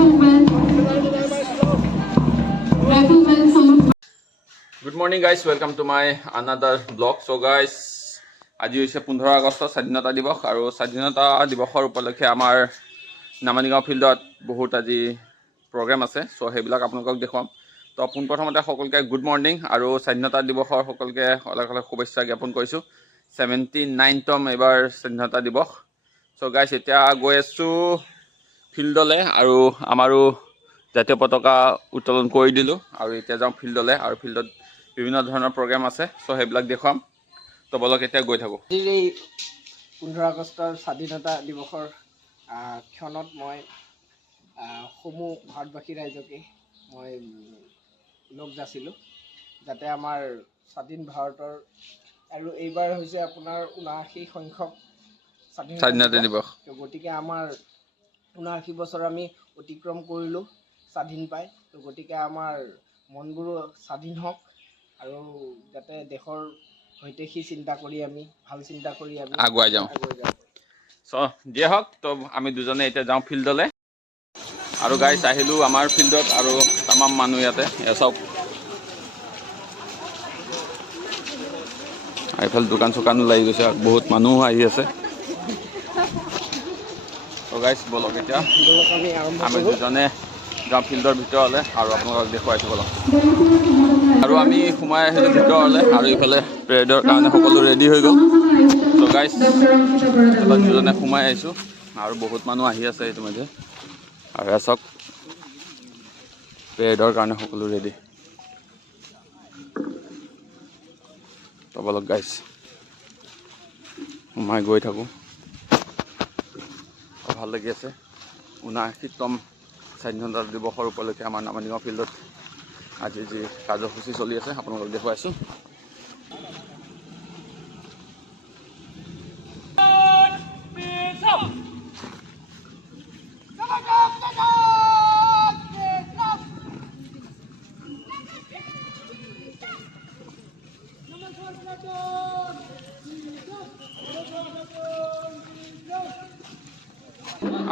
Good morning guys, welcome to my another vlog. So guys, আজি হৈছে 15 আগষ্ট স্বাধীনতা দিৱস আৰু স্বাধীনতা দিৱসৰ উপলক্ষে আমাৰ নামানিগাঁও ফিল্ডত বহুত আজি প্ৰগ্ৰাম আছে। সো সেইবিলাক আপোনালোকক দেখুৱাম। তো পোনপ্ৰথমতে সকলোকে গুড মৰ্নিং আৰু স্বাধীনতা দিৱসৰ সকলোকে অলগ অলগ শুভেচ্ছা জ্ঞাপন কৰিছোঁ। 79তম এবাৰ স্বাধীনতা দিৱস। সো গাইজ এতিয়া গৈ আছোঁ ফিল্ডলৈ আৰু আমাৰো জাতীয় পতাকা উত্তোলন কৰি দিলোঁ আৰু এতিয়া যাওঁ ফিল্ডলৈ আৰু ফিল্ডত বিভিন্ন ধৰণৰ প্ৰগ্ৰাম আছে। সো সেইবিলাক দেখুৱাম। তো বলক এতিয়া গৈ থাকোঁ। আজিৰ এই 15 আগষ্টৰ স্বাধীনতা দিৱসৰ ক্ষণত মই সমূহ ভাৰতবাসী ৰাইজকে মই লগ যাচিলোঁ যাতে আমাৰ স্বাধীন ভাৰতৰ আৰু এইবাৰ হৈছে আপোনাৰ 79 সংখ্যক স্বাধীনতা দিৱস। তো গতিকে আমাৰ 79 বছৰ আমি অতিক্ৰম কৰিলোঁ স্বাধীন পাই। তো গতিকে আমাৰ মনবোৰো স্বাধীন হওক আৰু যাতে দেশৰ সৈতে সি চিন্তা কৰি আমি ভাল চিন্তা কৰি আমি আগুৱাই যাওঁ। সো যিয়ে হওক, তো আমি দুজনে এতিয়া যাওঁ ফিল্ডলৈ আৰু গাইজ আহিলোঁ আমাৰ ফিল্ডত আৰু তামাম মানুহ ইয়াতে চব এইফালে দোকান চোকানো লাগি গৈছে, বহুত মানুহ আহি আছে। তো গাইজ বলক এতিয়া আমি দুজনে যাওঁ ফিল্ডৰ ভিতৰলৈ আৰু আপোনালোকক দেখুৱাইছোঁ বলক। আৰু আমি সোমাই আহিলোঁ ভিতৰলৈ আৰু ইফালে পেৰেডৰ কাৰণে সকলো ৰেডি হৈ গ'ল। তো গাইজ এবাৰ দুজনে সোমাই আহিছোঁ আৰু বহুত মানুহ আহি আছে ইতিমধ্যে আৰু চাওক পেৰেডৰ কাৰণে সকলো ৰেডি। তো বলক গাইজ সোমাই গৈ থাকোঁ। ভাল লাগি আছে 79তম স্বাধীনতা দিৱসৰ উপলক্ষে আমাৰ নামানিগাঁও ফিল্ডত আজি যি কাৰ্যসূচী চলি আছে আপোনালোকক দেখুৱাইছোঁ।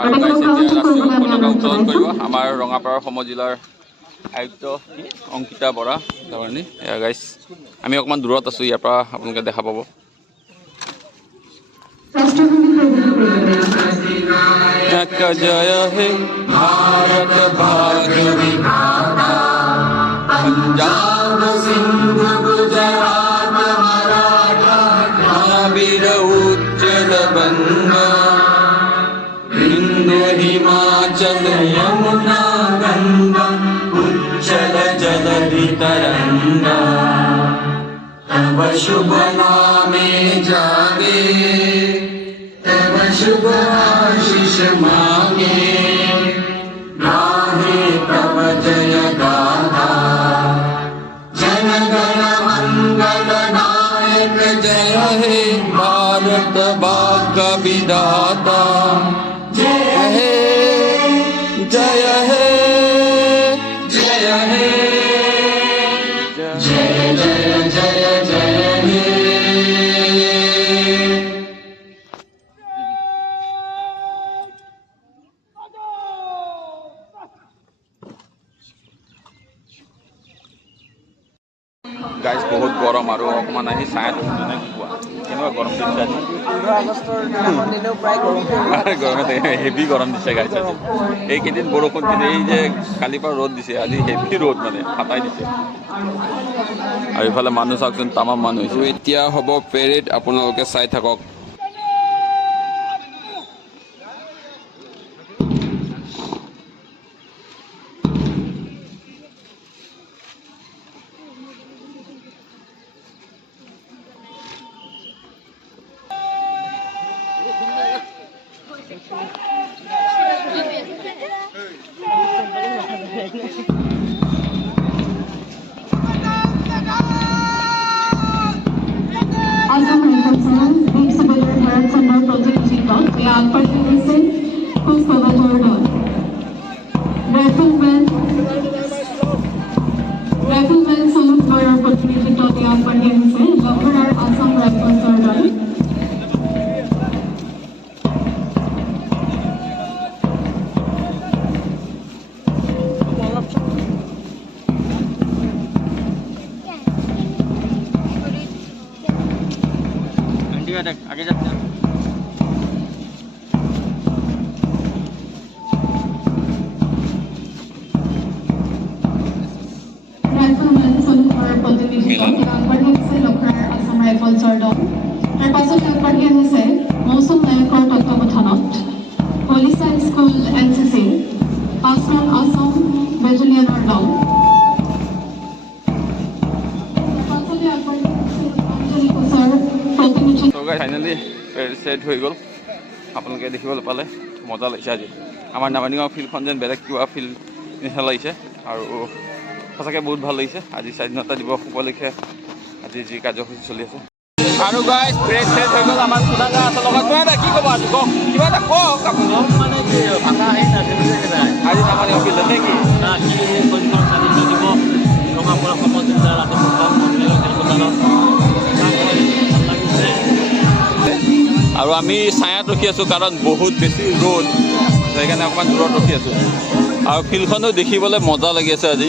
আৰু গাইজ এতিয়া ৰাষ্ট্ৰীয় পতাকা উত্তোলন কৰিব আমাৰ ৰঙাপাৰাৰ সমজিলাৰ আয়ুক্ত অংকিতা বৰা ডাঙৰণী। এয়া গাইজ আমি অকণমান দূৰত আছোঁ, ইয়াৰ পৰা আপোনালোকে দেখা পাব। জয় হে ভাৰত ভাগ্য বিধাতা পঞ্জাব সিন্ধ গুজরাট মারাঠা কাবের উজ্জ্বল গঙ্গা हिंदू हिमाचल यमुना गंगा उज्जल जलधि तरंगा तव शुभ नामे जागे तव शुभ आशीष मांगे गाहे तव जय गाथा जन गण मंगल नायक जय हे भारत भाग्य विधाता जय हे जय हे जय हे जय जय जय जय हे। গাইজ বহুত গৰম আৰু অকণমান আহি চাই থাকোঁ নে কি কোৱা, কেনেকুৱা গৰম দিছে আজি। 15 আগষ্টৰ দিনাখন দিলেও প্ৰায় গৰমতে হেভি গৰম দিছে গাইজ আজি। এইকেইদিন বৰষুণ, কিন্তু এই যে কালিৰ পৰা ৰ'দ দিছে, আজি হেভি ৰ'দ মানে ফাটাই দিছে। আৰু ইফালে মানুহ চাওকচোন, তামাম মানুহ হৈছে। এতিয়া হ'ব পেৰেড, আপোনালোকে চাই থাকক। Also, আগে যাচ্ছে Riflemen for প্ৰতিনিধিত্ব আগবাঢ়ি আছে লখৰাৰ আছাম ৰাইফলছৰ দল তাৰ পাছত আগবাঢ়ি আহিছে মৌচুম নায়কৰ তত্বাৱধানত হলিচাইড স্কুল NCC পাঁচমান আছাম বেটেলিয়নৰ দল পাছতে আগবাঢ়ি আহিছে অঞ্জলি কোচৰ প্ৰতিনিধি তো গাইছ ফাইনেলি ছেট হৈ গ'ল আপোনালোকে দেখিবলৈ পালে মজা লাগিছে আজি আমাৰ নামনিগাঁও ফিল্ডখন যেন বেলেগ কিবা ফিল্ড নিচিনা লাগিছে আৰু সঁচাকৈ বহুত ভাল লাগিছে আজি স্বাধীনতা দিৱস উপলক্ষে আজি যি কাৰ্যসূচী চলি আছে আৰু গাইছ প্ৰেছ ছেট হৈ গ'ল আমাৰ সোধাগা আছে লগত কিবা এটা কি ক'ব আজি কওক কিবা এটা কওক আপুনি মানে কি ভাষা আহি আজি নামনিগাঁও ফিল্ডত নে কি ৰঙাপুৰা সমজিন্দাৰ আৰু আমি ছায়াত ৰখি আছোঁ কাৰণ বহুত বেছি ৰ'দ সেইকাৰণে অকণমান দূৰত ৰখি আছোঁ আৰু ফিল্ডখনো দেখিবলৈ মজা লাগি আছে আজি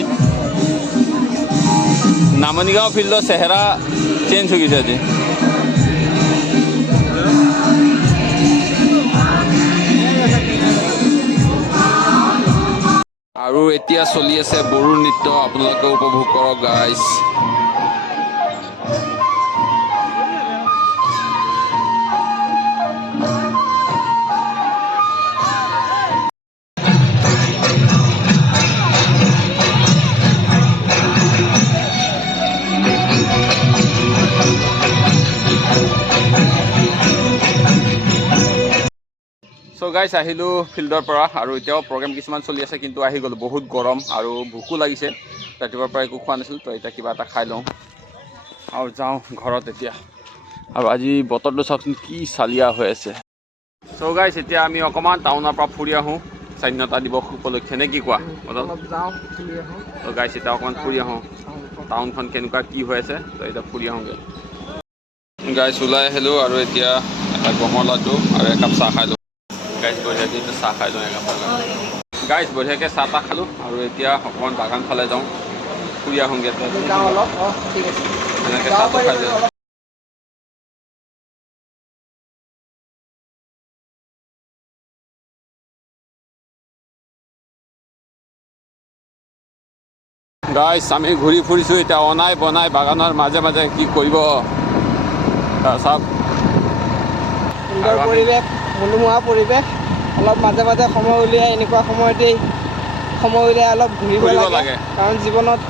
নামনিগাঁও ফিল্ডৰ চেহেৰা চেঞ্জ হৈ গৈছে আজি আৰু এতিয়া চলি আছে বড়ো নৃত্য আপোনালোকে উপভোগ কৰক গাইছ চ' গাইছ আহিলোঁ ফিল্ডৰ পৰা আৰু এতিয়াও প্ৰগ্ৰেম কিছুমান চলি আছে কিন্তু আহি গ'লোঁ বহুত গৰম আৰু ভোকো লাগিছে ৰাতিপুৱাৰ পৰা একো খোৱা নাছিলোঁ তো এতিয়া কিবা এটা খাই লওঁ আৰু যাওঁ ঘৰত এতিয়া আৰু আজি বতৰটো চাওকচোন কি চালিয়া হৈ আছে চ' গাইছ এতিয়া আমি অকণমান টাউনৰ পৰা ফুৰি আহোঁ স্বাধীনতা দিৱস উপলক্ষে নে কি কোৱা অলপ যাওঁ ফুৰি আহোঁ তো গাইছ এতিয়া অকণমান ফুৰি আহোঁ টাউনখন কেনেকুৱা কি হৈ আছে তো এতিয়া ফুৰি আহোঁগৈ গাইছ ওলাই আহিলোঁ আৰু এতিয়া এটা গমৰ লাডু আৰু একাপ চাহ খাই লওঁ গাইছ বঢ়িয়াকৈ এতিয়া চাহ খাই লওঁ একাপ গাইছ বঢ়িয়াকৈ চাহ তাহ খালোঁ আৰু এতিয়া অকণমান বাগান ফালে যাওঁ ফুৰি আহোঁগৈ যাওঁ অলপ অঁ ঠিক আছে এনেকৈ চাহটো খাই লওঁ গাইছ আমি ঘূৰি ফুৰিছোঁ এতিয়া অনাই বনাই বাগানৰ মাজে মাজে কি কৰিব চাওক সুন্দৰ পৰিৱেশ মনোমোহা পৰিৱেশ অলপ মাজে মাজে সময় উলিয়াই এনেকুৱা সময়তেই সময় উলিয়াই অলপ ঘূৰিব লাগে কাৰণ জীৱনত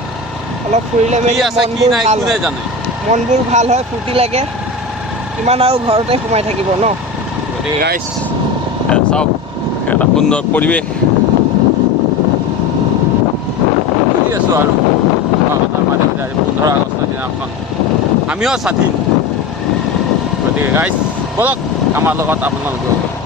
অলপ ফুৰিলে কি আছে কি নাই কোনে জানে মনবোৰ ভাল হয় ফূৰ্তি লাগে কিমান আৰু ঘৰতে সোমাই থাকিব ন গতিকে গাইছ চাওক এটা সুন্দৰ পৰিৱেশ ফুৰি আছোঁ আৰু মাজে মাজে 15 আগষ্টৰ দিনাখন আমিও স্বাধীন গতিকে গাইছ বলক আমাৰ লগত আপোনালোকেও